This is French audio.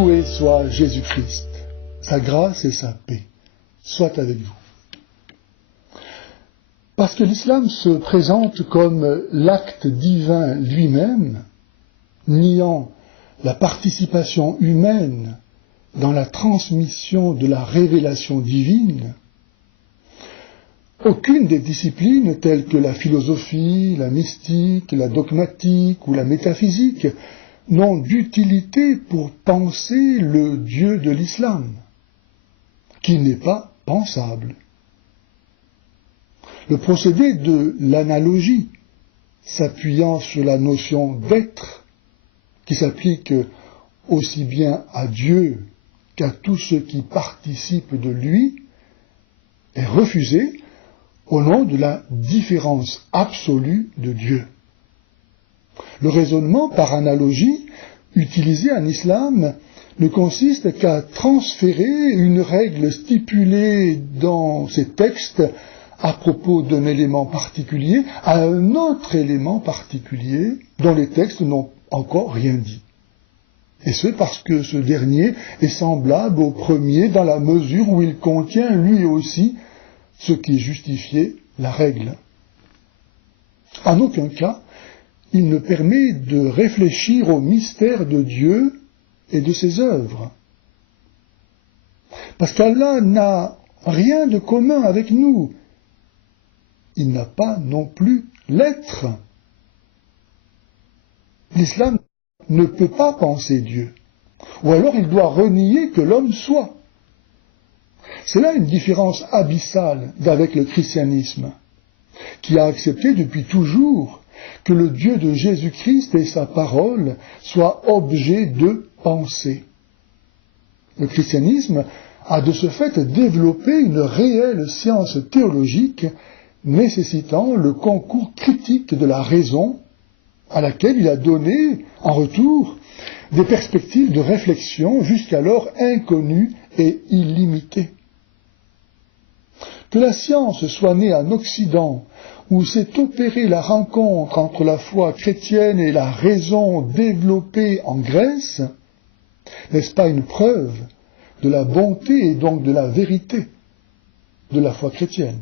Loué soit Jésus-Christ, sa grâce et sa paix soient avec vous. Parce que l'islam se présente comme l'acte divin lui-même, niant la participation humaine dans la transmission de la révélation divine, aucune des disciplines telles que la philosophie, la mystique, la dogmatique ou la métaphysique n'ont d'utilité pour penser le Dieu de l'islam, qui n'est pas pensable. Le procédé de l'analogie, s'appuyant sur la notion d'être, qui s'applique aussi bien à Dieu qu'à tous ceux qui participent de lui, est refusé au nom de la différence absolue de Dieu. Le raisonnement par analogie, utilisé en islam, ne consiste qu'à transférer une règle stipulée dans ces textes à propos d'un élément particulier à un autre élément particulier dont les textes n'ont encore rien dit. Et ce parce que ce dernier est semblable au premier dans la mesure où il contient lui aussi ce qui justifiait la règle. En aucun cas, il ne permet de réfléchir au mystère de Dieu et de ses œuvres. Parce qu'Allah n'a rien de commun avec nous. Il n'a pas non plus l'être. L'islam ne peut pas penser Dieu. Ou alors il doit renier que l'homme soit. C'est là une différence abyssale d'avec le christianisme, qui a accepté depuis toujours que le Dieu de Jésus-Christ et sa parole soient objet de pensée. Le christianisme a de ce fait développé une réelle science théologique nécessitant le concours critique de la raison, à laquelle il a donné, en retour, des perspectives de réflexion jusqu'alors inconnues et illimitées. Que la science soit née en Occident, où s'est opérée la rencontre entre la foi chrétienne et la raison développée en Grèce, n'est-ce pas une preuve de la bonté et donc de la vérité de la foi chrétienne?